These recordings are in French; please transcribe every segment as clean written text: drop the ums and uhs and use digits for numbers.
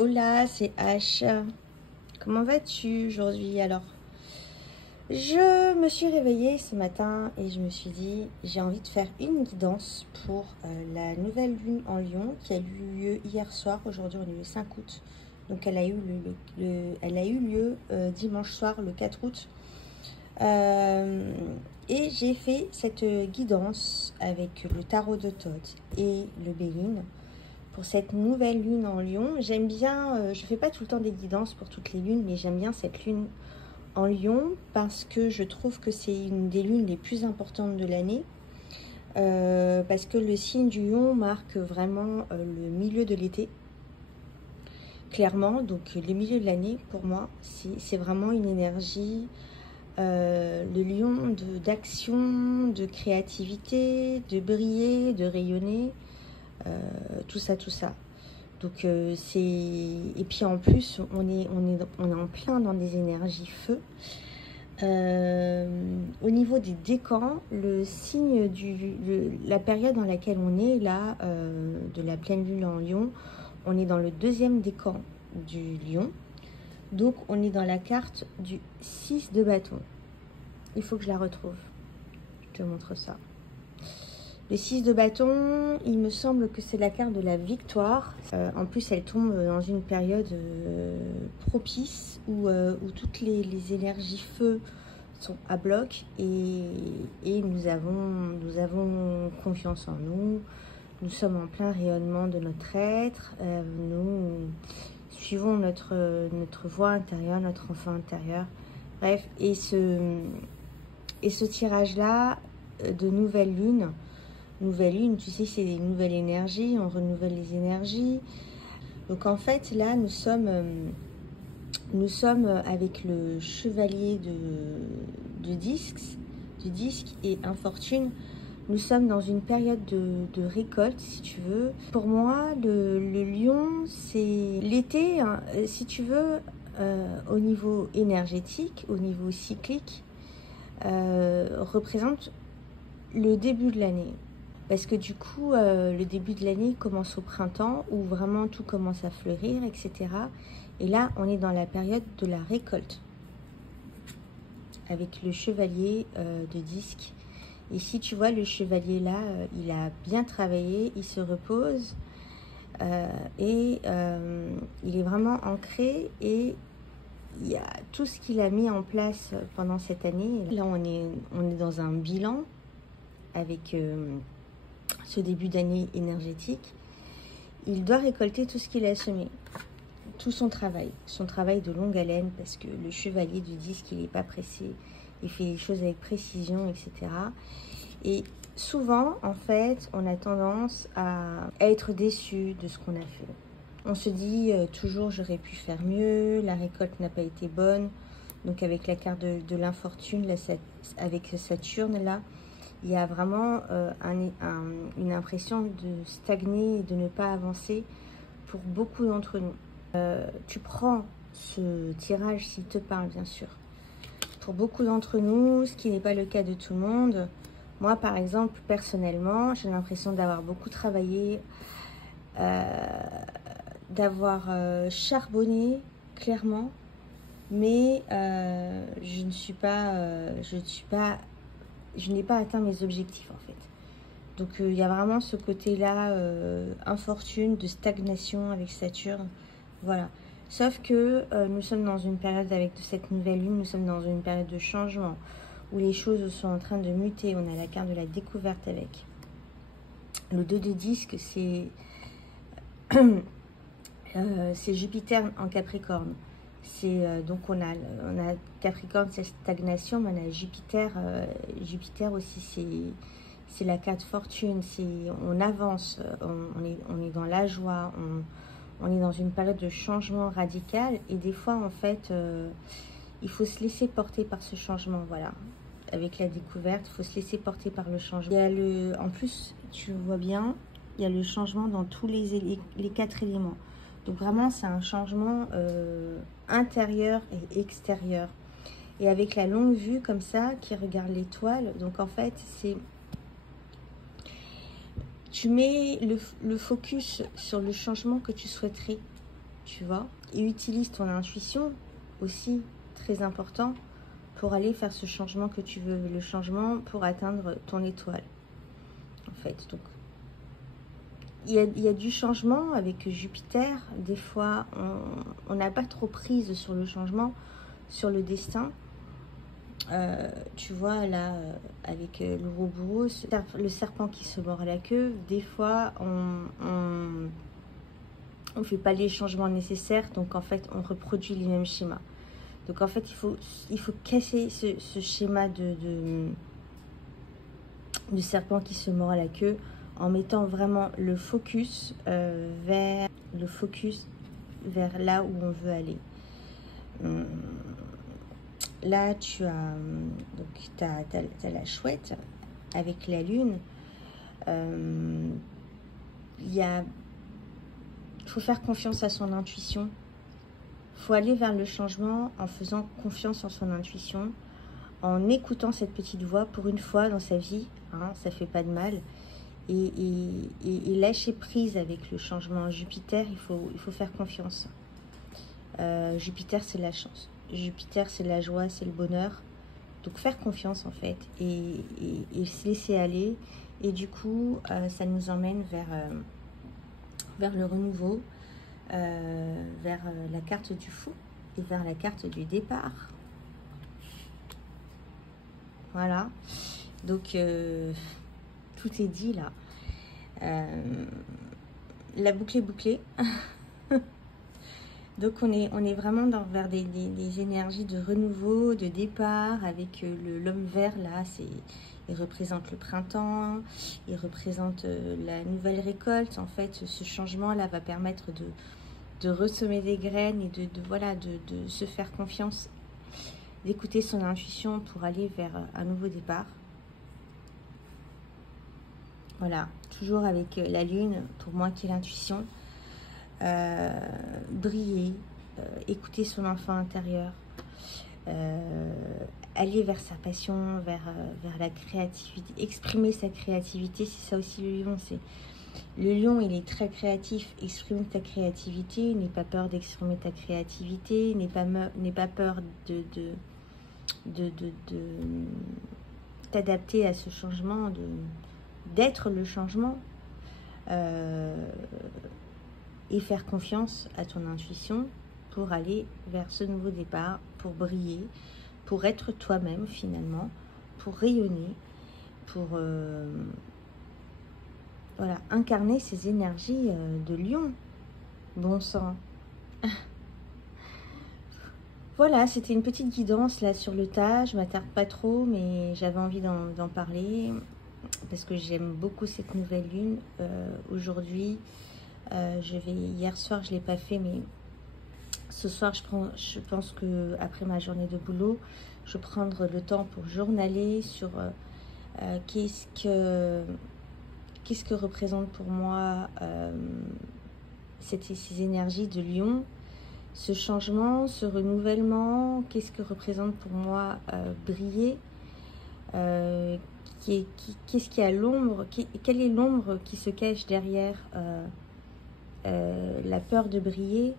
Hola, c'est H. Comment vas-tu aujourd'hui? Alors, je me suis réveillée ce matin et je me suis dit, j'ai envie de faire une guidance pour la nouvelle lune en Lion qui a eu lieu hier soir. Aujourd'hui, on est le 5 août. Donc, elle a eu lieu dimanche soir, le 4 août. Et j'ai fait cette guidance avec le tarot de Thoth et le Béline. Pour cette nouvelle lune en Lion, j'aime bien, je ne fais pas tout le temps des guidances pour toutes les lunes, mais j'aime bien cette lune en Lion parce que je trouve que c'est une des lunes les plus importantes de l'année, parce que le signe du Lion marque vraiment le milieu de l'été, clairement. Donc le milieu de l'année, pour moi, c'est vraiment une énergie, le Lion d'action, de créativité, de briller, de rayonner. Tout ça. Donc et puis en plus on est en plein dans des énergies feu. Au niveau des décans, le signe la période dans laquelle on est là, de la pleine lune en Lion, on est dans le deuxième décan du Lion. Donc on est dans la carte du 6 de bâton. Il faut que je la retrouve. Je te montre ça. Le 6 de bâton, il me semble que c'est la carte de la victoire. En plus, elle tombe dans une période propice où toutes les énergies feu sont à bloc et nous avons confiance en nous. Nous sommes en plein rayonnement de notre être. Nous suivons notre voix intérieure, notre enfant intérieur. Bref, et ce tirage-là de nouvelle lune, tu sais, c'est des nouvelles énergies, on renouvelle les énergies. Donc en fait, là, nous sommes avec le chevalier de disque et infortune. Nous sommes dans une période de récolte, si tu veux. Pour moi, le lion, c'est l'été, hein, si tu veux, au niveau énergétique, au niveau cyclique, représente le début de l'année. Parce que du coup, le début de l'année commence au printemps, où vraiment tout commence à fleurir, etc. Et là, on est dans la période de la récolte, avec le chevalier de disque. Et si tu vois, le chevalier là, il a bien travaillé, il se repose, et il est vraiment ancré, et il y a tout ce qu'il a mis en place pendant cette année. Là, on est dans un bilan avec ce début d'année énergétique. Il doit récolter tout ce qu'il a semé, tout son travail de longue haleine, parce que le chevalier du disque, il n'est pas pressé, il fait les choses avec précision, etc. Et souvent, en fait, on a tendance à être déçu de ce qu'on a fait. On se dit toujours, j'aurais pu faire mieux, la récolte n'a pas été bonne. Donc avec la carte de l'infortune, avec Saturne, là, il y a vraiment une impression de stagner et de ne pas avancer pour beaucoup d'entre nous. Tu prends ce tirage s'il te parle, bien sûr. Pour beaucoup d'entre nous, ce qui n'est pas le cas de tout le monde. Moi, par exemple, personnellement, j'ai l'impression d'avoir beaucoup travaillé, d'avoir charbonné, clairement, mais je n'ai pas atteint mes objectifs, en fait. Donc il y a vraiment ce côté-là, infortune, de stagnation avec Saturne, voilà. Sauf que nous sommes dans une période, avec cette nouvelle lune, nous sommes dans une période de changement, où les choses sont en train de muter. On a la carte de la découverte avec le 2 de disque, c'est Jupiter en Capricorne. Donc on a Capricorne, c'est stagnation, mais on a Jupiter. Jupiter aussi, c'est la carte fortune. On avance, on est dans la joie, on est dans une période de changement radical. Et des fois, en fait, il faut se laisser porter par ce changement, voilà. Avec la découverte, il faut se laisser porter par le changement. En plus, tu vois bien, il y a le changement dans tous les 4 éléments. Donc vraiment, c'est un changement intérieur et extérieur. Et avec la longue vue comme ça, qui regarde l'étoile, donc en fait, tu mets le focus sur le changement que tu souhaiterais tu vois. Et utilise ton intuition aussi, très important, pour aller faire ce changement que tu veux, le changement pour atteindre ton étoile, en fait. Donc, il y a du changement avec Jupiter. Des fois, on n'a pas trop prise sur le changement, sur le destin. Tu vois, là, avec l'Ouroboros, le serpent qui se mord la queue, des fois, on fait pas les changements nécessaires, donc en fait, on reproduit les mêmes schémas. Donc en fait, il faut casser ce schéma de serpent qui se mord la queue en mettant vraiment le focus vers là où on veut aller. Là, tu as la chouette avec la lune. Il faut faire confiance à son intuition. Il faut aller vers le changement en faisant confiance en son intuition, en écoutant cette petite voix pour une fois dans sa vie. Hein, ça fait pas de mal. Et lâcher prise avec le changement. Jupiter, il faut faire confiance. Jupiter, c'est la chance. Jupiter, c'est la joie, c'est le bonheur. Donc faire confiance en fait et se laisser aller. Et du coup, ça nous emmène vers le renouveau, vers la carte du fou et vers la carte du départ. Voilà. Donc, tout est dit là. La boucle est bouclée. Donc on est vraiment vers des énergies de renouveau, de départ, avec l'homme vert là, il représente le printemps, il représente la nouvelle récolte. En fait, ce changement là va permettre de ressemer des graines et de se faire confiance, d'écouter son intuition pour aller vers un nouveau départ. Voilà, toujours avec la lune, pour moi qui est l'intuition. Briller, écouter son enfant intérieur, aller vers sa passion, vers la créativité, exprimer sa créativité. C'est ça aussi le lion. Le lion, il est très créatif. Exprime ta créativité, n'aie pas peur d'exprimer ta créativité, n'aie pas peur de t'adapter à ce changement, d'être le changement. Et faire confiance à ton intuition pour aller vers ce nouveau départ, pour briller, pour être toi-même finalement, pour rayonner, pour incarner ces énergies de lion. Bon sang. Voilà, c'était une petite guidance là sur le tas. Je m'attarde pas trop, mais j'avais envie d'en parler parce que j'aime beaucoup cette nouvelle lune. Aujourd'hui, hier soir je l'ai pas fait, mais ce soir je pense que après ma journée de boulot, je vais prendre le temps pour journaler sur qu'est-ce que représente pour moi ces énergies de lion, ce changement, ce renouvellement. Qu'est-ce que représente pour moi briller, qu'est-ce qui a l'ombre, quelle est l'ombre qui se cache derrière la peur de briller,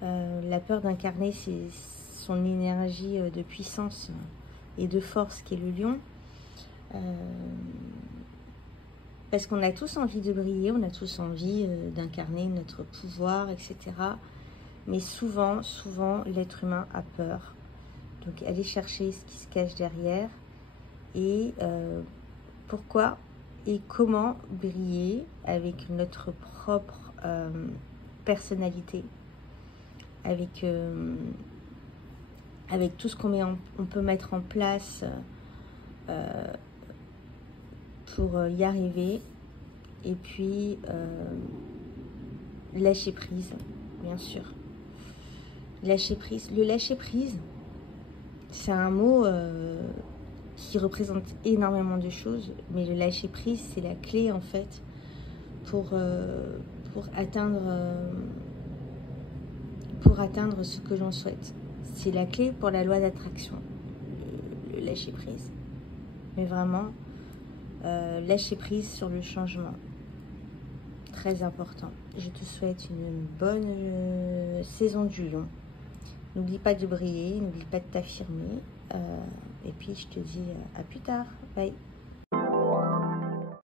la peur d'incarner son énergie de puissance et de force qui est le lion. Parce qu'on a tous envie de briller, on a tous envie d'incarner notre pouvoir, etc. Mais souvent, l'être humain a peur. Donc aller chercher ce qui se cache derrière et pourquoi et comment briller avec notre propre personnalité, avec tout ce qu'on peut mettre en place pour y arriver. Et puis lâcher prise, bien sûr. Lâcher prise. Le lâcher prise, c'est un mot qui représente énormément de choses, mais le lâcher prise, c'est la clé en fait pour atteindre ce que l'on souhaite. C'est la clé pour la loi d'attraction, le lâcher prise. Mais vraiment, lâcher prise sur le changement. très important. Je te souhaite une bonne saison du lion. N'oublie pas de briller, n'oublie pas de t'affirmer. Et puis, je te dis à plus tard. Bye.